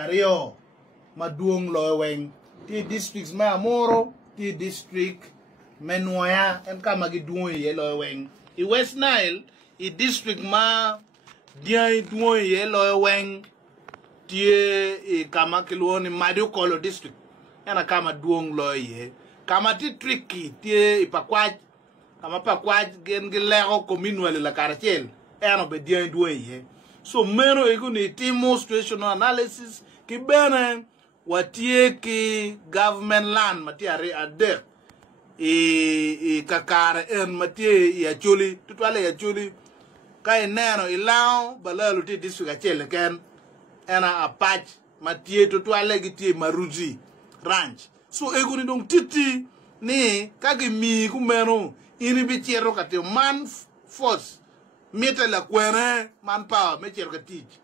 Rio maduong loeweng ti districts ma Amoro ti district Menuaya en kama giduong ye loeweng i West Nile i district ma dia duong ye loeweng ti i kama kilwoni Madukolo district ena kama duong loye kama ti tricky ti i Pakwach kama Pakwach gen gilego communal la karachel ena be dia duong ye. So mero eguni timo situational analysis ki bene watie ki government land matiare ade e kakare en matie ya chuli tutwale ya chuli kai neno ilao balalu ti district achele ken ena apach matie tutwale gitie Maruzi ranch. So eguni dong titi ni kagi mi kumeno ini bichero kate man force mete la kwene manpower me cher ka teach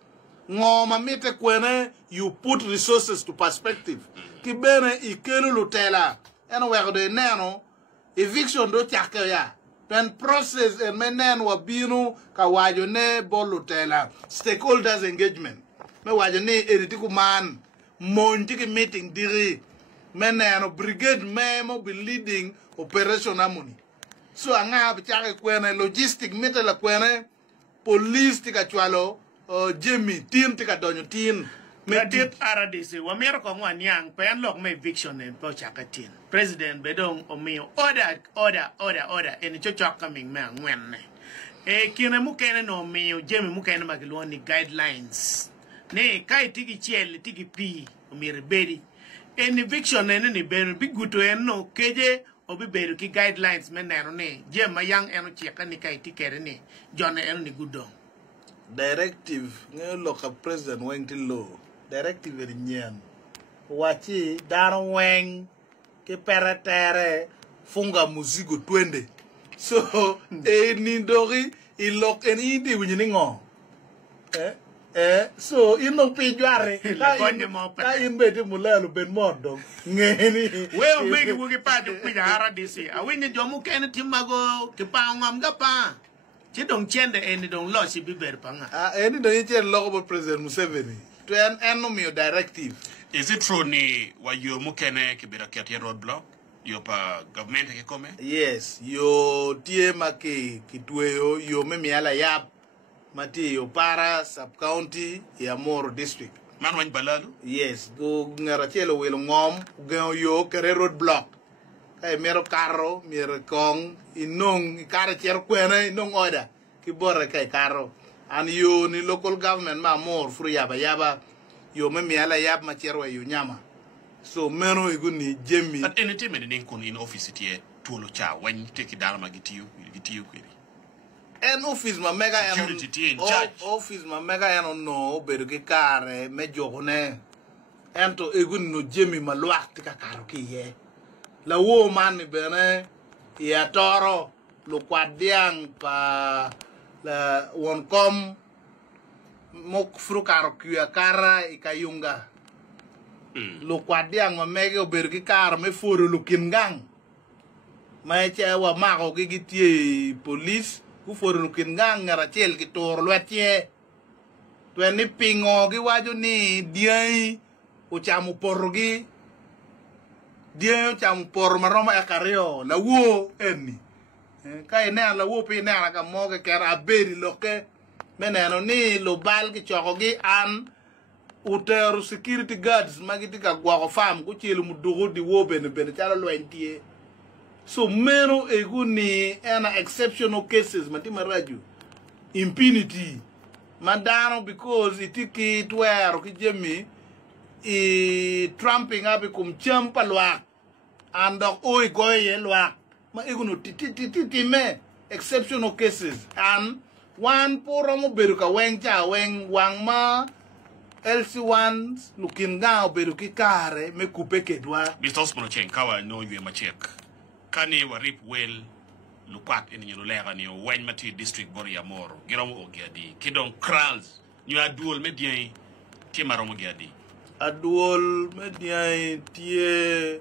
ngoma mete kwene you put resources to perspective ki bene ikelu lutela eno wego de neno eviction do chaka ya pen process and menen wabinu ka wajo ne bolutela stakeholders engagement me wajo ne eritiku man monti meeting diri meneno brigade memo be leading operation harmony. So anga bichake kwene logistic mete la kwene police tika chwalo Jimmy tin tika donyo tin Medit aradisi wamero ko ngwan yang pen lok me eviction en po chaka tin president bedong omio order en chochok coming me ngwen ne e kine mukene no omio Jimmy mukene magiloni guidelines ne kai tiki chiel tiki pi omire bedi en eviction en ni beru biguto en no keje obi beru ki guidelines men nero ne jema yang eno cheka ni kai tikere ni jone eno ni gudo directive nge loka president wengti lo directive er nyen wachi daro weng ki peretere funga muzigo twende so ni ndori ilok en indi winyini ngo so ino pijware ka imbete mulalo ben modo ngeni we megi wugi padu pija aradisi awini jomu kene timago kipangam gapa chidong chende eni dong losi biber panga eni dong iche logo president Museveni to an no mio directive. Is it true ni wa yo mukene kibira kiatia roadblock yo pa government ke come? Yes, yo tie make kitweyo yo memiala yap mati yo para sub county ya Amoro district. Man wan balalu? Yes, go ngarachelo welo ngom go yo kere roadblock. Kay mero carro, mero kong inong ikara cher kwene inong oda ki borre kay carro. And yo ni local government ma Amoro furu yaba yo memiala yap ma cherwa yo nyama. So meno iguni Jimmy. But anytime in kun in office tie tuolo cha when take dalma gitiyu kweli. En office ma mega en office ma mega en no bedo ki kare me jogone ento egun no Jimmy ma luak tika karo ki ye la wo man bene ya toro lu kwadiang pa la won kom mok fru karo ki kara ikayunga lu kwadiang ma mega bedo ki karo me foro lu kingang ma che wa mago ki gitie police ku foru kin gang ngarachel ki tor lwetie to ni pingo gi wajo ni diai o chamu porgi diai o chamu por maroma e kario la wo enni kai ne la wo pe ne ka mo ke kera beri loke meneno ni lo bal ki chokogi an uteru security guards magiti ka gwa fam ku chelu mu dugo di wo ben chala lwentie. So mero eguni ena exceptional cases matima raju impunity madano because itiki twero ki Jimmy tramping up kum champa lwa andok oi goye lwa ma egunu titi me exceptional cases and one poromo beruka wengcha weng wangma LC1 looking ga beruki kare me kupe kedwa Mr. Osman Chenkawa no yue machek kani wa rip well lukwak in lega ni wen mati district bori Amoro girom ogiadi kidon krals ñu aduol medien ti marom ogiadi aduol medien tie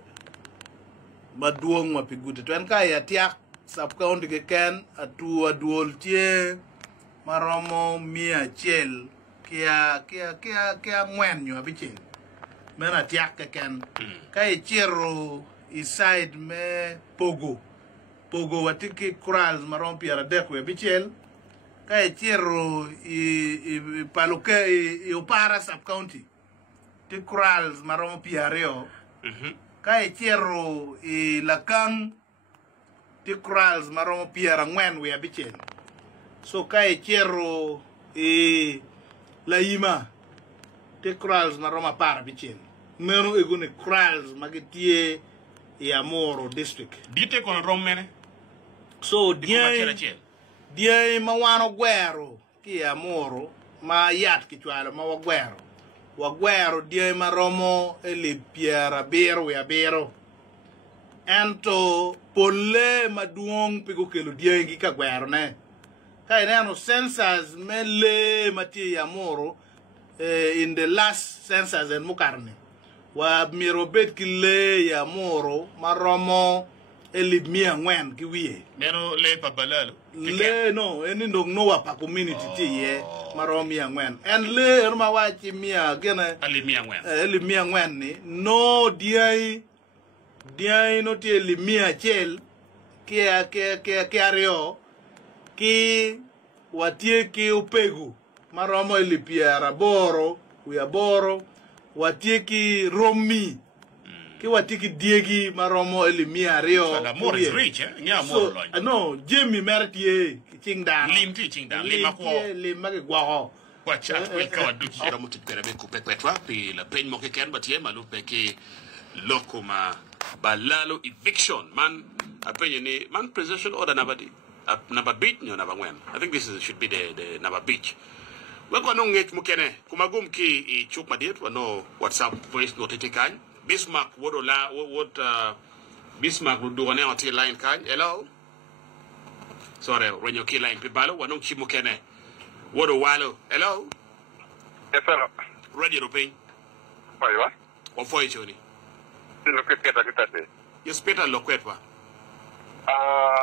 maduong mapigute to en ka ya tiak sub county ke ken atu aduol tie maromo 100 kia ngwen nyo bichil mena tiak ke ken kai chiro inside me pogo watiki kurals marom piara dekwe bichil kai chiro i paluke i upara sub county ti kurals marom piareo kai chiro i lakang ti kurals marom piara ngwen we bichil so kai chiro i la yima te krals na Roma para bichin meno egune krals magitie e Amoro district dite kon romene so die ma wano guero ki Amoro ma yat ki twala ma wa guero die ma romo e le piera bero ya bero ento polle ma duong pigo kelo die ngi ka guero ne kai nano census mele mati Amoro in the last census en mukarne wa mirobet kile Amoro maromo elibmia ngwen ki wiye nero le pa balalo le no eni ndong no wa pa community ti ye maromo ya ngwen en le ma wachi mia gena elibmia ngwen ni no diai no ti elibmia chel ke ario ki watie ki upegu maromo elipiara boro watie ki romi ki watie ki diegi maromo elimia rio Amoro is rich Amoro lo no Jimmy mertie chingdan limma ke gwao kwa chat we ka du ra mutit pere be ko petwa pi la peñ mo ke ken batie malu pe ki lokuma balalo eviction man apenye ni man possession order nabadi number beach no number when I think this should be the number beach we ko no ngek mukene kumagum ki I chuk madiet no WhatsApp voice note kan Bismarck wodola what Bismarck do one on line kan hello sorry when you kill line pibalo wano chi mukene wodo walo hello hello ready to pay oiwa o foi choni lo que queda que yes peter lo kwetwa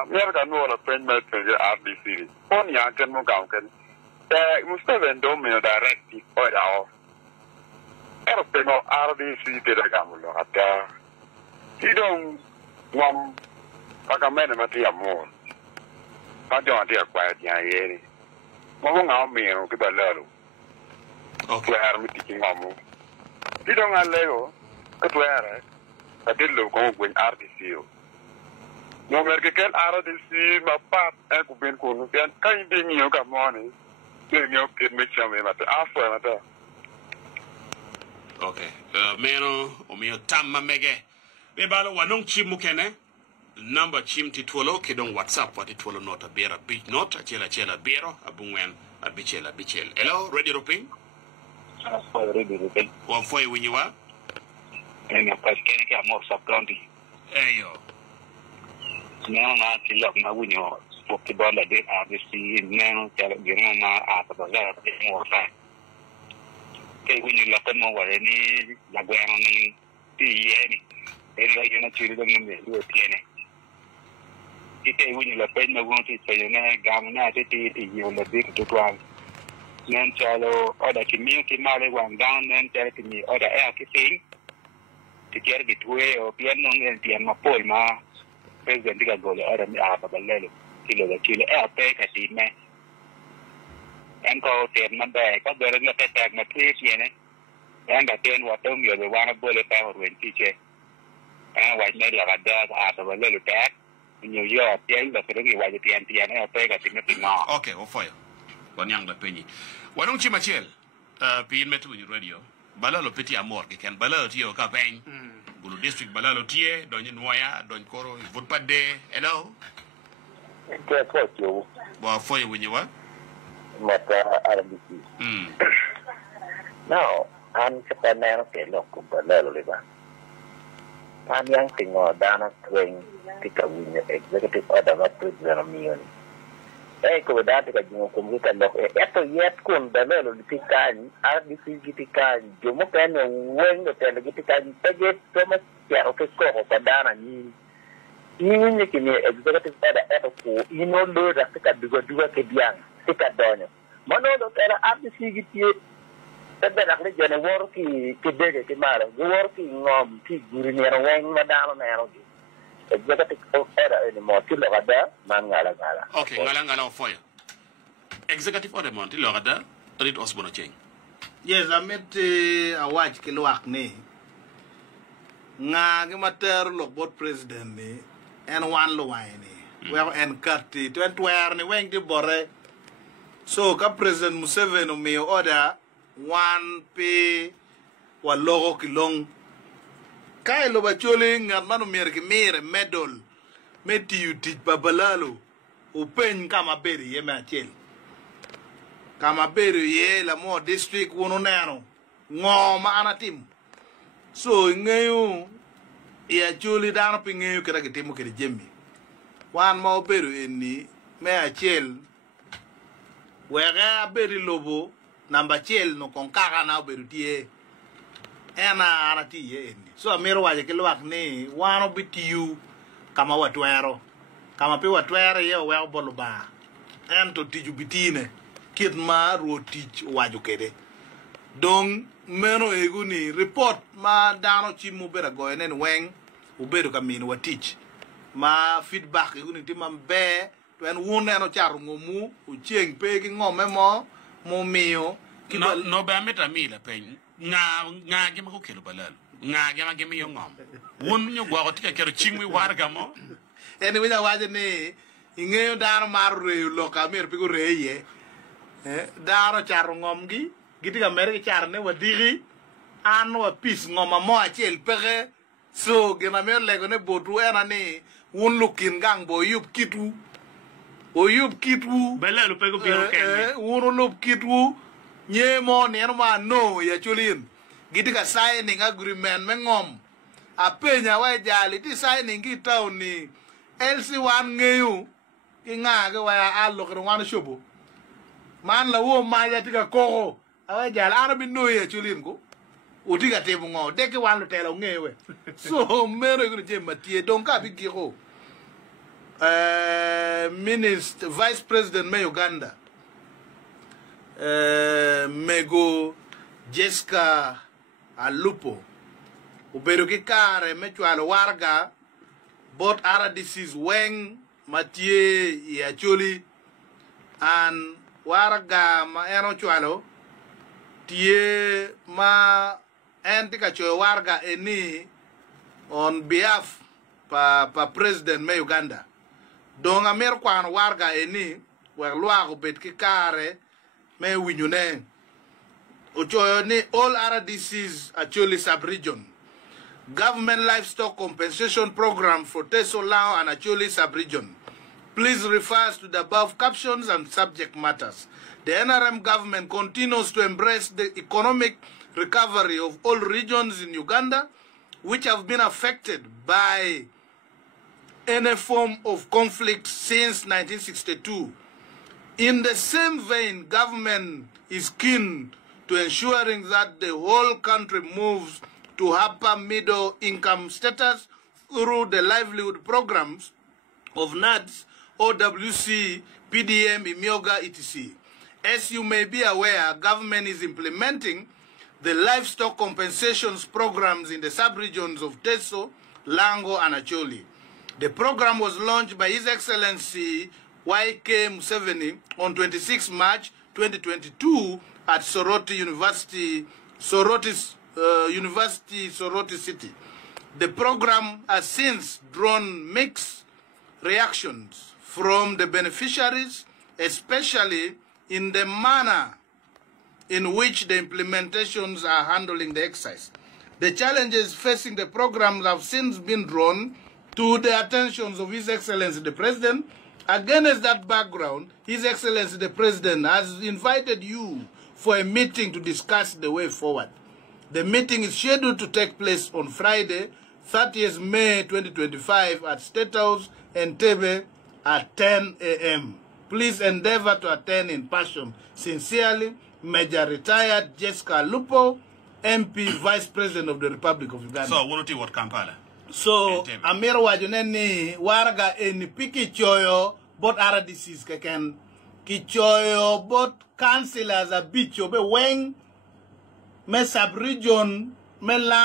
Mereka no la premier to the RDC. On yanken mo gaunken. Must have been domino directive order of. Erpeno RDC de la gamulo ata. He don't want pagamene matia mo. Pajo atia kwa ya yeri. Mo nga mi o ke balalo. Okay, armi tiki mamu. He don't alego. Ke tuere. Adillo ko gwen RDC o. No merkel RDC ma pat e ku ben ko no kan kan de mi o ka moni de mi o ke me chame mata afwa mata okay meno o mio tamma mege be balo wanong chimu kene number chim ti tolo ke don WhatsApp wati tolo nota bera big note chela bero abungwen abichela hello ready roping wa foi winyiwa en pas kene ke Amoro sub county eyo no na tilok na winyo porque bola de RDC no tele gino na ata bazar de morfa que winyo la temo wale ni la guerra ni tiene el la yena chiri de ngene lo tiene y que winyo la pena wonti sayona gamna de ti yo la de to twan nen chalo oda community male wan down nen tele ni oda e ki thing ti ker bitwe o bien no ngel bien ma pol ma President diga gole ora mi apa balelo kilo e pe ka time en ko te na be ka dere na te tag na tri tiene en da ten wa tom yo de wana bole pa or wen tiche en wa me la da apa balelo tag ni yo tien da pero ni wa je tien e pe ka time pina okay o foyo wanyang la penyi wanong chimachel pin metu ni radio balalo peti Amor ke ken balalo tio ka pen Gulu district balalo tie donye noya donye koro vote padde hello ke ko yo wa foi winyiwa mata RDC now an kapana ke loko balalo leba an yang tingo dana twing tika winyo executive order of president mion ko dati ka jingo kumbuka loko eto yet kun balalo ditikani RDC ditikani jomo kene wengo tele ditikani pege toma ya okay ko padana ni winyo kini executive order eto ko ino lo da tika dugo ke biang tika donyo mano do tele RDC giti ben ak ni jone wor ki dege ki mara wor ki ngom ki guri ni ro weng ma dalo na ro executive order ni mo ti lo gada man ngala okay ngala foya executive order mo ti lo gada rit osbono cheng yes amit awaj ki luak ni nga gi mater lo bot president ni en wan lo ni we en karti to entwer ni weng di bore so ka president Museveni mi order one pe wa logo kilong kai lo bachole ngat manu mer ki mere medal meti uti babalalo open kama beri ye machel kama beri ye la mo district wono nano ngoma anatim so ngayo ya chuli dano pingayo kira kitimo kiri jembi wan mo beri eni me achel wega beri lobo namba chel no kon kaka na beru tie ena arati ye eni so amero waje ke luak ni wano bitiu kama watwero kama pe watwero ye we bolo ba en to tiju bitine kid ma ro tij waju kede don meno eguni report ma dano chimu bera go enen weng uberu kamin watich ma feedback eguni timam be to en won eno charu ngomu ucheng pe ki ngome mo mio no ba meta mila pen nga gema ko kelo balal nga gema yo ngom won nyo gwa ko tika kero chingwi warga mo ene winya waje ni ingeyo daro maru re lo ka mer pe ko reye daro charu ngom gi gitika mer ki char ne wadiri an wa pis ngoma mo achel pege so gema mer lego ne botu ena ni won lukin gang bo yup kitu o yup kitu balal pe ko biro ken won lup kitu nye mo ne ma no ya chulin gitika signing agreement mengom apenya wa jali ti signing gi town ni LC1 ngeyu kinga ga wa allo ko wan shobo man la wo ma ya tika ko awa jali arabi no ya chulin ko utika te ngo de ke wan lo telo ngewe so mero ko je matie donc abi giro minister vice president me Uganda Mego Jessica Alupo uberu ki kare me chwalo warga bot RDC's weng matie ya choli an warga ma eno chwalo tie ma entika chwe warga eni on behalf pa president me Uganda don amer kwan warga eni wer lwa ko bet ki kare me winyune ocho ni all RDCs actually sub-region government livestock compensation program for Teso Lao and actually sub-region. Please refer to the above captions and subject matters. The NRM government continues to embrace the economic recovery of all regions in Uganda which have been affected by any form of conflict since 1962. In the same vein, government is keen to ensuring that the whole country moves to upper middle income status through the livelihood programs of NADS, OWC, PDM, Imyoga, etc. As you may be aware, government is implementing the livestock compensations programs in the sub-regions of Teso, Lango, and Acholi. The program was launched by His Excellency YK Museveni on 26 March 2022 at Soroti University, Soroti City. The program has since drawn mixed reactions from the beneficiaries, especially in the manner in which the implementations are handling the exercise. The challenges facing the programs have since been drawn to the attentions of His Excellency the President. Against that background, His Excellency the President has invited you for a meeting to discuss the way forward. The meeting is scheduled to take place on Friday, 30th May 2025 at State House, Entebbe at 10 a.m. Please endeavor to attend in person. Sincerely, Major Retired Jessica Lupo, MP, Vice President of the Republic of Uganda. So, what do you Kampala? So, Amir Wajuneni, Warga eni piki choyo, bot RDCs keken, kichoyo, bot councillors a bicho, be weng, me sub region me la